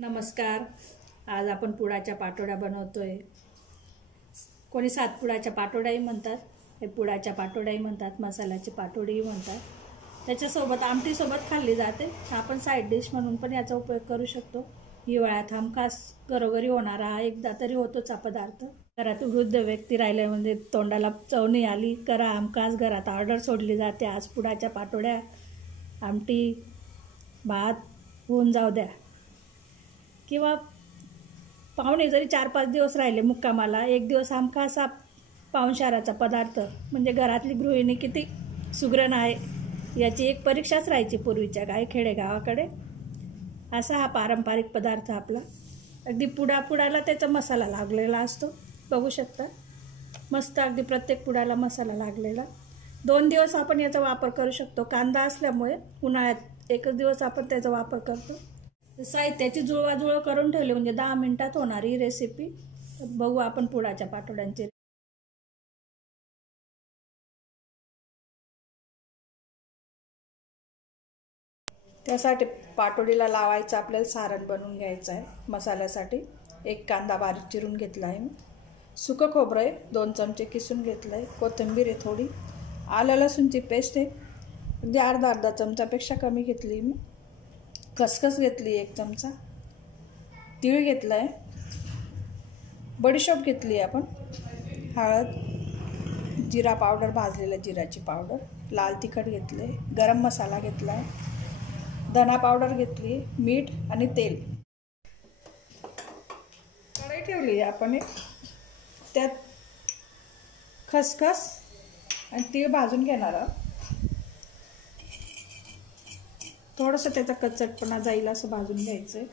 नमस्कार. आज आपण पुडाच्या पाटोड्या बनवतोय. कोणी सातपुडाच्या पाटोड्याही म्हणतात, हे पुडाच्या पाटोड्याही म्हणतात, मसाल्याची पाटोडीही म्हणतात. त्याच्यासोबत आमटीसोबत खाल्ली जाते. आपण साईड डिश म्हणून पण याचा उपयोग करू शकतो. हिवाळ्यात हमखास घरोघरी होणारा हा एकदा तरी होतोच हा पदार्थ. घरात वृद्ध व्यक्ती राहिले म्हणजे तोंडाला चव नाही आली, करा हमखास घरात ऑर्डर सोडली जाते. आज पुडाच्या पाटोड्या, आमटी, भात होऊन जाऊ द्या. किंवा पाहुणे जरी 4-5 दिवस राहिले मुक्कामाला, एक दिवस हमखास हा पाहुणचाराचा पदार्थ म्हणजे घरातली गृहिणी किती सुगरण आहे याची एक परीक्षाच राहायची पूर्वीच्या खेडेगावाकडे. असा हा पारंपरिक पदार्थ आपला. अगदी पुडाला त्याचा मसाला लागलेला असतो, बघू शकता. मस्त अगदी प्रत्येक पुडाला मसाला लागलेला. 2 दिवस आपण याचा वापर करू शकतो. कांदा असल्यामुळे उन्हाळ्यात एकच दिवस आपण त्याचा वापर करतो. साहित्याची जुळवाजुळव करून ठेवली म्हणजे 10 मिनिटात होणारी रेसिपी. बघू आपण पुडाच्या पाटोड्यांची. त्यासाठी पाटोडीला लावायचं आपल्याला सारण बनवून घ्यायचं आहे. मसाल्यासाठी 1 कांदा बारीक चिरून घेतला आहे मी. सुकं खोबरं आहे 2 चमचे किसून घेतलं आहे. कोथिंबीर आहे थोडी. आलं लसूणची पेस्ट आहे अगदी अर्धा चमचापेक्षा कमी घेतली मी. खसखस घेतली 1 चमचा. तीळ घेतला आहे. बडीशोप घेतली आहे आपण. हळद, जिरा पावडर, भाजलेल्या जिराची पावडर, लाल तिखट घेतले, गरम मसाला घेतला आहे, धना पावडर घेतली, मीठ आणि तेल. कढई ठेवली आहे आपण. त्यात खसखस आणि तीळ भाजून घेणार आहोत. थोडंसं त्याचा कच्चटपणा जाईल असं भाजून घ्यायचं आहे.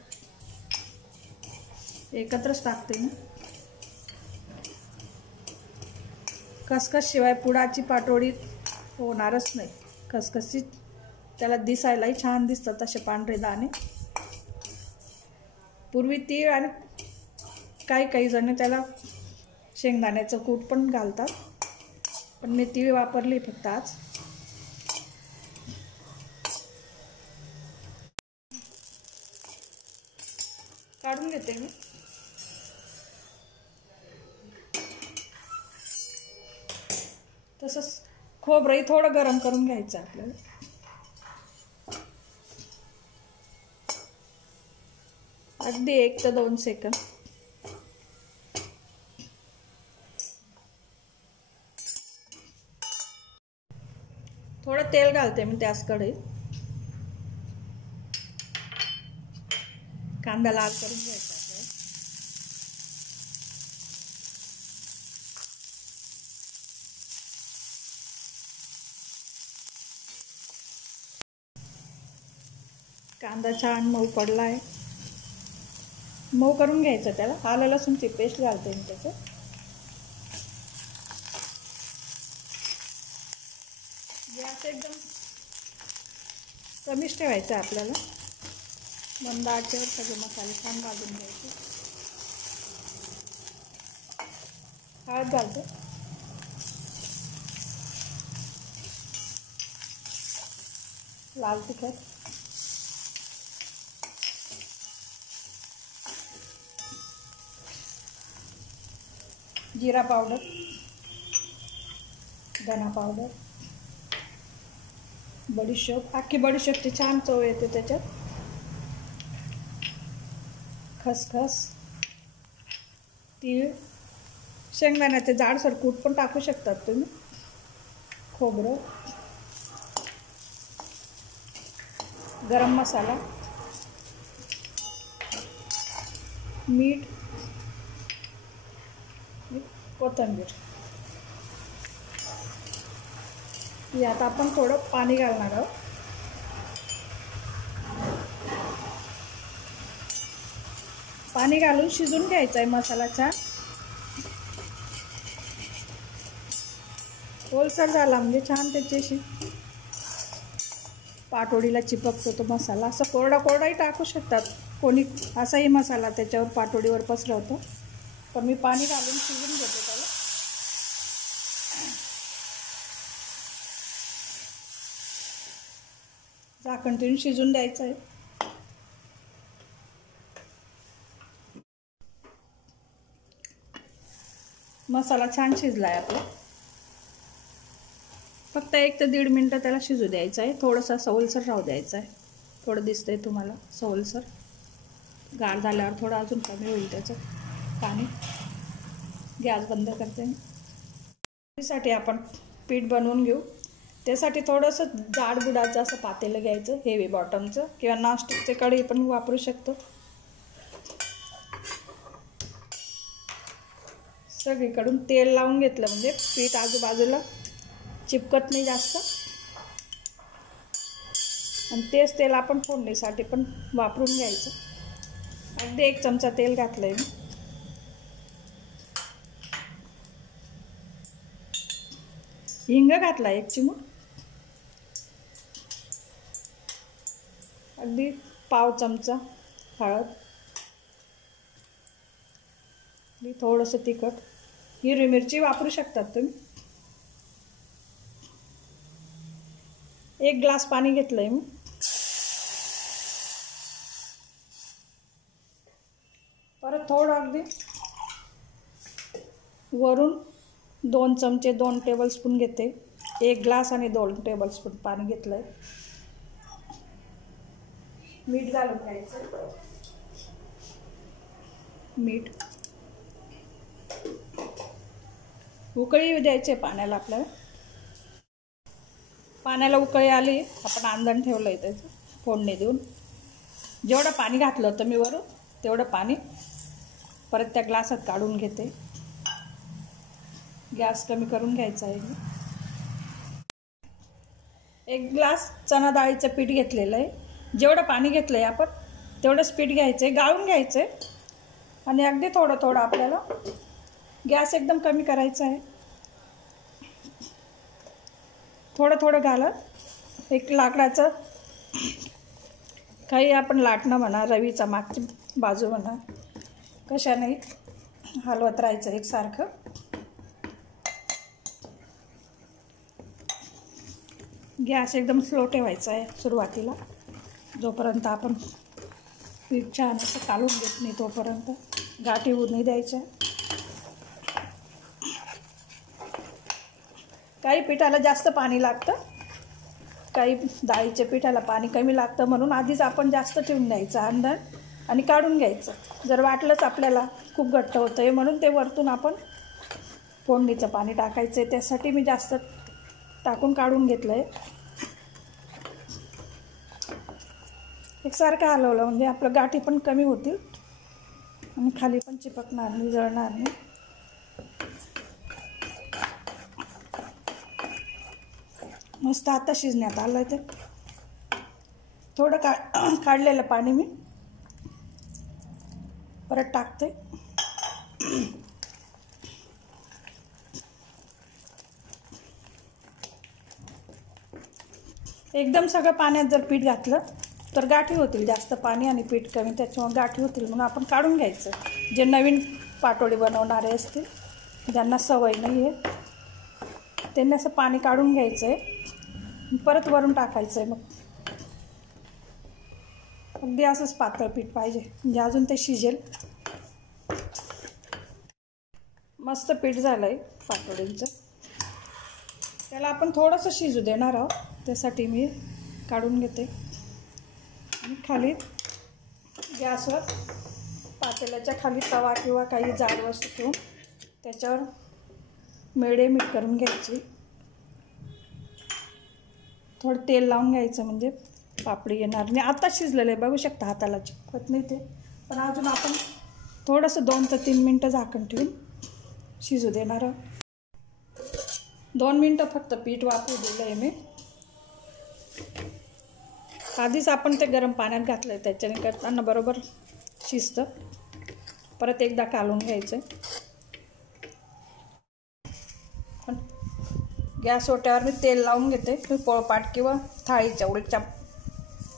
एकत्रच टाकते मी. खसखस शिवाय पुडाची पाटोडी होणारच नाही. खसखसीत त्याला दिसायलाही छान दिसतात असे पांढरे दाणे. पूर्वी तीळ आणि काही जण त्याला शेंगदाण्याचं कूट पण घालतात, पण मी तीळ वापरली फक्त आज. काढून घेते मी. तसंच खोबरंही थोडं गरम करून घ्यायचं आपल्याला. अगदी 1 ते 2 सेकंद. थोडं तेल घालते मी त्याच कढईत. कांदा लाल करून घ्यायचा आपल्याला. कांदा छान मऊ पडला आहे. मऊ करून घ्यायचं त्याला. आलं लसूणची पेस्ट घालते मी त्याच्यात. गॅस एकदम कमीच ठेवायचं आपल्याला. मंद आचेवर सगळे मसाले छान भाजून घ्यायचे. हळद घालते. लाल तिखट, जिरा पावडर, धना पावडर, बडीशोप. अख्खी बडीशोपची छान चव येते त्याच्यात. खसखस, तीळ, शेंगदाण्याचे जाडसर कूट पण टाकू शकतात तुम्ही. खोबरं, गरम मसाला, मीठ, कोथिंबीर. यात आपण थोडं पाणी घालणार आहोत. पाणी घालून शिजून घ्यायचा आहे मसाला छान. ओलसर झाला म्हणजे छान त्याच्याशी पाटोडीला चिपकतो तो मसाला. असं कोरडाही टाकू शकतात कोणी. असाही मसाला त्याच्यावर पाटोडीवर पसरवतो, पण मी पाणी घालून शिजून घेते त्याला. झाकण ठेवून शिजून द्यायचं आहे. मसाला छान शिजला आहे आपला. फक्त 1 ते 1.5 मिनटं त्याला शिजू द्यायचं आहे. थोडंसं सवलसर राहू द्यायचं आहे. थोडं दिसतंय तुम्हाला सवलसर. गार झाल्यावर थोडं अजून कमी होईल त्याचं पाणी. गॅस बंद करते. त्यासाठी आपण पीठ बनवून घेऊ. त्यासाठी थोडंसं जाड बुडाचं असं पातेलं घ्यायचं, हेवी बॉटमचं, किंवा नॉनस्टिकचे कढई पण वापरू शकतो. सगळीकडून तेल लावून घेतलं म्हणजे पीठ आजूबाजूला चिपकत नाही जास्त. आणि तेच तेल आपण फोडणीसाठी पण वापरून घ्यायचं. अगदी 1 चमचा तेल घातलंय मी. हिंग घातला 1 चिमूट. अगदी पाव चमचा हळद. थोडंसं तिखट. हिरवी मिरची वापरू शकतात तुम्ही. 1 ग्लास पाणी घेतलंय मी. परत थोडं अगदी वरून 2 चमचे 2 टेबलस्पून घेते. 1 ग्लास आणि 2 टेबलस्पून पाणी घेतलंय. मीठ घालून घ्यायचं. मीठ. उकळी येऊ द्यायची पाण्याला आपल्याला. पाण्याला उकळी आली, आपण अंदाण ठेवलं आहे त्याचं फोडणी देऊन. जेवढं पाणी घातलं होतं मी वरून तेवढं पाणी परत त्या ग्लासात काढून घेते. गॅस कमी करून घ्यायचा आहे. 1 ग्लास चणा डाळीचं पीठ घेतलेलं आहे. जेवढं पाणी घेतलं आहे आपण तेवढंच पीठ घ्यायचं आहे, गाळून घ्यायचं आहे. आणि अगदी थोडं थोडं आपल्याला गॅस एकदम कमी करायचा आहे. थोडं थोडं घालत एक लाकडाचं काही आपण लाटणं म्हणा, रवीचा मागची बाजू म्हणा, कशाने हलवत राहायचं एकसारखं. गॅस एकदम स्लो ठेवायचा आहे सुरुवातीला. जोपर्यंत आपण पीठ छान असं काढून घेत नाही तोपर्यंत गाठी होऊ नाही द्यायच्या. काही पिठाला जास्त पाणी लागतं, काही डाळीच्या पिठाला पाणी कमी लागतं. म्हणून आधीच आपण जास्त ठेवून द्यायचं अंदाज आणि काढून घ्यायचं. जर वाटलंच आपल्याला खूप घट्ट होतं आहे म्हणून ते वरतून आपण फोडणीचं पाणी टाकायचं आहे. त्यासाठी मी जास्त टाकून काढून घेतलं आहे. एकसारखं हलवलं म्हणजे आपलं गाठी पण कमी होतील आणि खाली पण चिपकणार नाही, जळणार नाही. मस्त आता शिजण्यात आलं ते. थोडं काढलेलं पाणी मी परत टाकते. एकदम सगळं पाण्यात जर पीठ घातलं तर गाठी होतील. जास्त पाणी आणि पीठ कमी, त्याच्यामुळे गाठी होतील. म्हणून आपण काढून घ्यायचं. जे नवीन पाटोडी बनवणारे असतील, ज्यांना सवय नाही आहे, त्यांनी असं पाणी काढून घ्यायचं आहे. परत वरून टाकायचं आहे. मग अगदी असंच पातळ पीठ पाहिजे म्हणजे अजून ते शिजेल. मस्त पीठ झालं आहे पाटोडींचं. त्याला आपण थोडंसं शिजू देणार आहोत. त्यासाठी मी काढून घेते आणि खाली गॅसवर पातेल्याच्या खाली तवा किंवा काही जाड वस्तू ठेवून त्याच्यावर मेडे मीठ करून घ्यायची. थोडं तेल लावून घ्यायचं म्हणजे पापडी येणार नाही. आता शिजलेलं आहे, बघू शकता, हाताला चिपकत नाही ते. पण अजून आपण थोडंसं 2 ते 3 मिनटं झाकण ठेवून शिजू देणार आहोत. 2 मिनटं फक्त पीठ वापरू दिलं आहे मी. आधीच आपण ते गरम पाण्यात घातलं आहे, त्याच्याने करताना बरोबर शिजतं. परत एकदा कालवून घ्यायचं. गॅस ओट्यावर मी तेल लावून घेते. तुम्ही पोळपाट किंवा थाळीच्या उलटच्या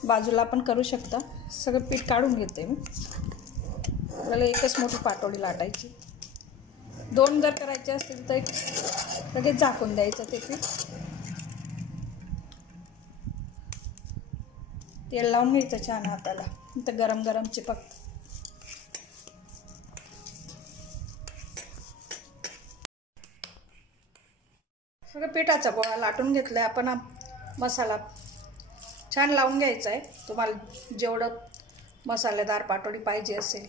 बाजूला पण करू शकता. सगळं पीठ काढून घेते मी. आपल्याला एकच मोठी पाटोडी लाटायची. 2 जर करायचे असतील तर लगेच झाकून द्यायचं ते पीठ. तेल लावून घ्यायचं छान हाताला, तर गरम गरम चिपकतं. पिठाचा गोळा लाटून घेतला आहे. आपण मसाला छान लावून घ्यायचा आहे. तुम्हाला जेवढं मसालेदार पाटोडी पाहिजे असेल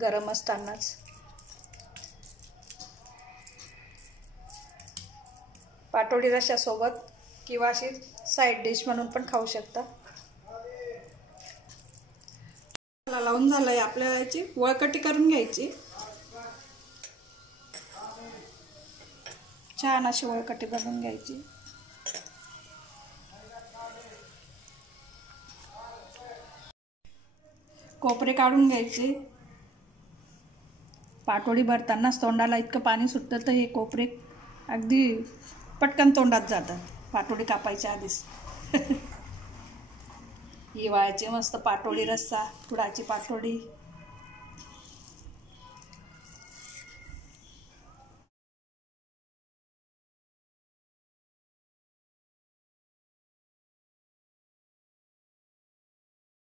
गरम असतानाच. पाटोडी रश्श्यासोबत किंवा अशी साईड डिश म्हणून पण खाऊ शकता. लावून झालंय. आपल्याला याची वळकटी करून घ्यायची. छान अशी वळकटी बनवून घ्यायची. कोपरे काढून घ्यायचे. पाटोडी भरतानाच तोंडाला इतकं पाणी सुटतं तर हे कोपरे अगदी पटकन तोंडात जातात पाटोडी कापायच्या आधीच. हिवाळ्याची मस्त पाटोडी रस्सा, पुडाची पाटोडी.